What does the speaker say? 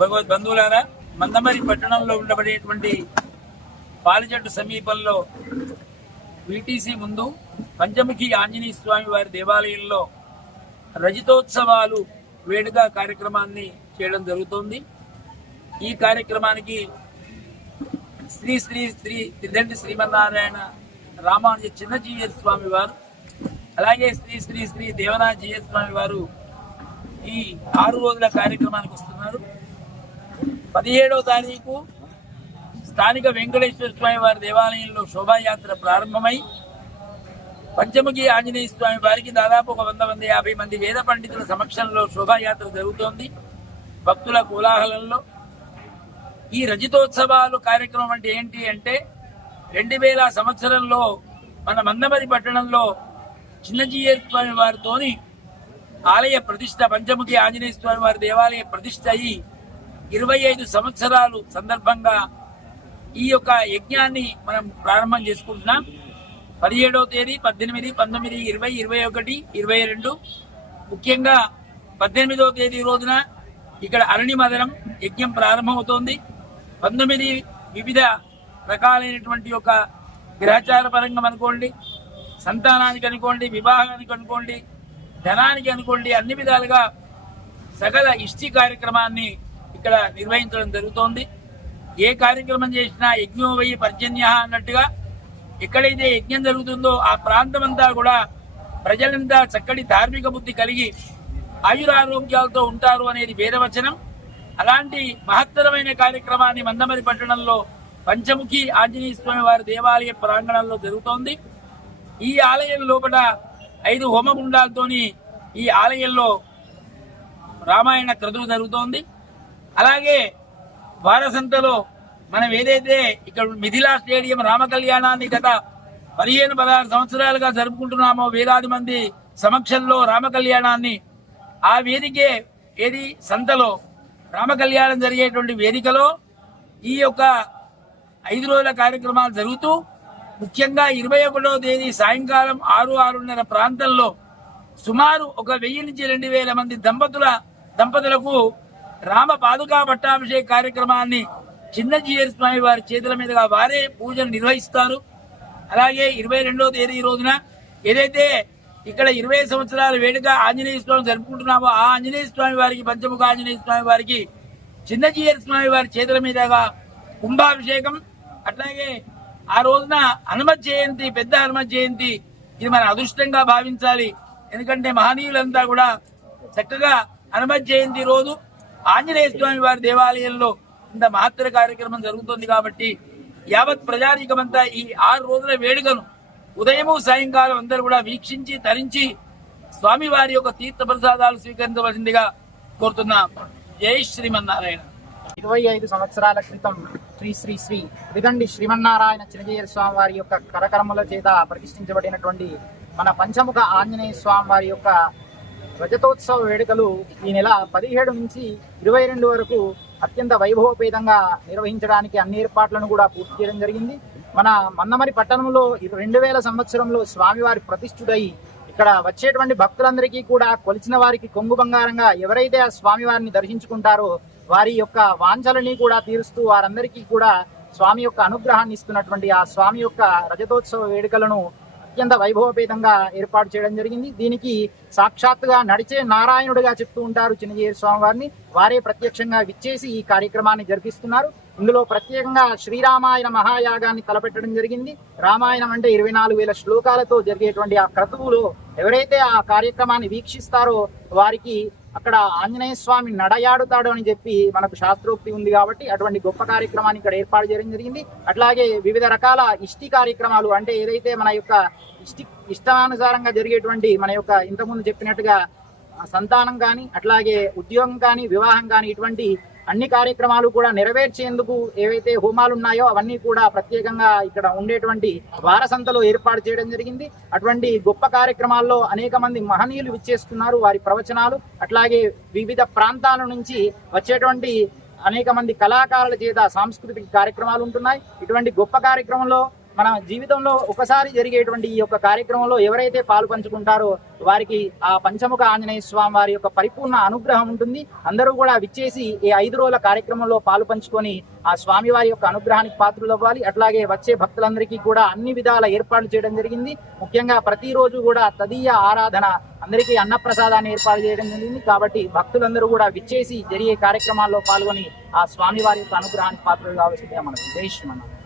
భగవద్ బంధువులారా, మందమరి పట్టణంలో ఉండబడేటువంటి పాలజట్టు సమీపంలో వీటీసీ ముందు పంచముఖి ఆంజనేయ స్వామి వారి దేవాలయంలో రజతోత్సవాలు వేడుక కార్యక్రమాన్ని చేయడం జరుగుతోంది. ఈ కార్యక్రమానికి శ్రీ శ్రీ శ్రీ త్రిదండి శ్రీమన్నారాయణ రామానుజ చిన్నజీయర్ స్వామి వారు, అలాగే శ్రీ శ్రీ శ్రీ దేవనాథ జీయర్ స్వామి వారు ఈ 6 రోజుల కార్యక్రమానికి వస్తున్నారు. 17వ తారీఖు స్థానిక వెంకటేశ్వర స్వామి వారి దేవాలయంలో శోభాయాత్ర ప్రారంభమై పంచముఖి ఆంజనేయ స్వామి వారికి దాదాపు 150 మంది వేద పండితుల సమక్షంలో శోభాయాత్ర జరుగుతోంది. భక్తుల కోలాహలంలో ఈ రజతోత్సవాలు కార్యక్రమం అంటే ఏంటి అంటే 2000 సంవత్సరంలో మన మందమరి పట్టణంలో చిన్నజీయర్ స్వామి వారితోని ఆలయ ప్రతిష్ట, పంచముఖి ఆంజనేయ స్వామి వారి దేవాలయ ప్రతిష్ట అయి 25 సంవత్సరాలు సందర్భంగా ఈ యొక్క యజ్ఞాన్ని మనం ప్రారంభం చేసుకుంటున్నాం. 17వ తేదీ, 18, 19, 20, 21, 22 ముఖ్యంగా 18వ తేదీ రోజున ఇక్కడ అరణి మదనం యజ్ఞం ప్రారంభమవుతోంది. 19 వివిధ రకాలైనటువంటి ఒక గ్రహచార పరంగా అనుకోండి, సంతానానికి అనుకోండి, వివాహానికి అనుకోండి, ధనానికి అనుకోండి, అన్ని విధాలుగా సకల ఇష్టి కార్యక్రమాన్ని ఇక్కడ నిర్వహించడం జరుగుతోంది. ఏ కార్యక్రమం చేసినా యజ్ఞో వై పర్జన్య అన్నట్టుగా ఎక్కడైతే యజ్ఞం జరుగుతుందో ఆ ప్రాంతం అంతా కూడా ప్రజలంతా చక్కటి ధార్మిక బుద్ధి కలిగి ఆయురారోగ్యాలతో ఉంటారు అనేది వేదవచనం. అలాంటి మహత్తరమైన కార్యక్రమాన్ని మందమరి పట్టణంలో పంచముఖి ఆంజనేయ స్వామి వారి దేవాలయ ప్రాంగణంలో జరుగుతోంది. ఈ ఆలయం లోపల 5 హోమగుండాలతోని ఈ ఆలయంలో రామాయణ క్రతువు జరుగుతోంది. అలాగే వారసంతలో మనం ఏదైతే ఇక్కడ మిథిలా స్టేడియం రామ కళ్యాణాన్ని గత 15-16 సంవత్సరాలుగా జరుపుకుంటున్నామో వేలాది మంది సమక్షంలో రామ కళ్యాణాన్ని, ఆ వేదికే ఏది సంతలో రామ కళ్యాణం జరిగేటువంటి వేదికలో ఈ యొక్క 5 రోజుల కార్యక్రమాలు జరుగుతూ ముఖ్యంగా 21వ తేదీ సాయంకాలం 6-6:30 ప్రాంతంలో సుమారు 1000 నుంచి 2000 మంది దంపతులకు రామ పాదుకా పట్టాభిషేక కార్యక్రమాన్ని చిన్నజీయర్ స్వామి వారి చేతుల మీదుగా వారే పూజలు నిర్వహిస్తారు. అలాగే 22వ తేదీ రోజున ఏదైతే ఇక్కడ 20 సంవత్సరాల వేడుక ఆంజనేయ స్వామి జరుపుకుంటున్నామో ఆ ఆంజనేయ స్వామి వారికి, పంచముఖ ఆంజనేయ స్వామి వారికి చిన్నజీయర్ స్వామి వారి చేతుల మీదుగా కుంభాభిషేకం. అట్లాగే ఆ రోజున హనుమత్ జయంతి, పెద్ద హనుమత్ జయంతి, ఇది మన అదృష్టంగా భావించాలి. ఎందుకంటే మహనీయులంతా కూడా చక్కగా హనుమత్ జయంతి రోజు ఆంజనేయ స్వామి వారి దేవాలయంలో ఇంత మహత్తర కార్యక్రమం జరుగుతుంది. కాబట్టి యావత్ ప్రజానీకమంతా ఈ 6 రోజుల వేడుకను ఉదయము సాయంకాలం అందరూ కూడా వీక్షించి తరించి స్వామి వారి యొక్క తీర్థ ప్రసాదాలు స్వీకరించవలసిందిగా కోరుతున్నాం. జై శ్రీమన్నారాయణ. 25 సంవత్సరాల క్రితం శ్రీ శ్రీ శ్రీ త్రిదండి శ్రీమన్నారాయణ చిన్నజీయర్ స్వామి వారి యొక్క కరకర్మల చేత ప్రతిష్ఠించబడినటువంటి మన పంచముఖ ఆంజనేయ స్వామి వారి యొక్క రజతోత్సవ వేడుకలు ఈ నెల 17 నుంచి 22 వరకు అత్యంత వైభవపేతంగా నిర్వహించడానికి అన్ని ఏర్పాట్లను కూడా పూర్తి చేయడం జరిగింది. మన మందమరి పట్టణంలో 2000 సంవత్సరంలో స్వామివారి ప్రతిష్ఠుడై ఇక్కడ వచ్చేటువంటి భక్తులందరికీ కూడా కొలిచిన వారికి కొంగు బంగారంగా ఎవరైతే ఆ స్వామివారిని దర్శించుకుంటారో వారి యొక్క వాంఛలని కూడా తీరుస్తూ వారందరికీ కూడా స్వామి యొక్క అనుగ్రహాన్ని ఇస్తున్నటువంటి ఆ స్వామి యొక్క రజతోత్సవ వేడుకలను అత్యంత వైభవపేతంగా ఏర్పాటు చేయడం జరిగింది. దీనికి సాక్షాత్తుగా నడిచే నారాయణుడిగా చెప్తూ ఉంటారు చిన్నజీయర్ స్వామి వారిని. వారే ప్రత్యక్షంగా విచ్చేసి ఈ కార్యక్రమాన్ని జరిపిస్తున్నారు. ఇందులో ప్రత్యేకంగా శ్రీరామాయణ మహాయాగాన్ని తలపెట్టడం జరిగింది. రామాయణం అంటే 24,000 శ్లోకాలతో జరిగేటువంటి ఆ క్రతువులో ఎవరైతే ఆ కార్యక్రమాన్ని వీక్షిస్తారో వారికి అక్కడ ఆంజనేయ స్వామి నడయాడుతాడు అని చెప్పి మనకు శాస్త్రోక్తి ఉంది. కాబట్టి అటువంటి గొప్ప కార్యక్రమాన్ని ఇక్కడ ఏర్పాటు చేయడం జరిగింది. అట్లాగే వివిధ రకాల ఇష్టి కార్యక్రమాలు అంటే ఏదైతే మన యొక్క ఇష్టానుసారంగా జరిగేటువంటి మన యొక్క ఇంతకుముందు చెప్పినట్టుగా సంతానం కానీ, అట్లాగే ఉద్యోగం కానీ, వివాహం కానీ, ఇటువంటి అన్ని కార్యక్రమాలు కూడా నెరవేర్చేందుకు ఏవైతే హోమాలు ఉన్నాయో అవన్నీ కూడా ప్రత్యేకంగా ఇక్కడ ఉండేటువంటి వారసంతలో ఏర్పాటు చేయడం జరిగింది. అటువంటి గొప్ప కార్యక్రమాల్లో అనేక మంది మహనీయులు విచ్చేస్తున్నారు. వారి ప్రవచనాలు, అట్లాగే వివిధ ప్రాంతాల నుంచి వచ్చేటువంటి అనేక మంది కళాకారుల చేత సాంస్కృతిక కార్యక్రమాలు ఉంటున్నాయి. ఇటువంటి గొప్ప కార్యక్రమంలో మన జీవితంలో ఒకసారి జరిగేటువంటి ఈ యొక్క కార్యక్రమంలో ఎవరైతే పాలు పంచుకుంటారో వారికి ఆ పంచముఖ ఆంజనేయ స్వామి వారి యొక్క పరిపూర్ణ అనుగ్రహం ఉంటుంది. అందరూ కూడా విచ్చేసి ఈ 5 రోజుల కార్యక్రమంలో పాలు పంచుకొని ఆ స్వామి వారి యొక్క అనుగ్రహానికి పాత్రలు అవ్వాలి. అట్లాగే వచ్చే భక్తులందరికీ కూడా అన్ని విధాల ఏర్పాట్లు చేయడం జరిగింది. ముఖ్యంగా ప్రతిరోజు కూడా తదీయ ఆరాధన, అందరికీ అన్నప్రసాదాన్ని ఏర్పాటు చేయడం జరిగింది. కాబట్టి భక్తులందరూ కూడా విచ్చేసి జరిగే కార్యక్రమాల్లో పాల్గొని ఆ స్వామి వారి యొక్క అనుగ్రహానికి పాత్రలు కావాల్సిందిగా మనకు జై శ్రీమన్నారాయణ.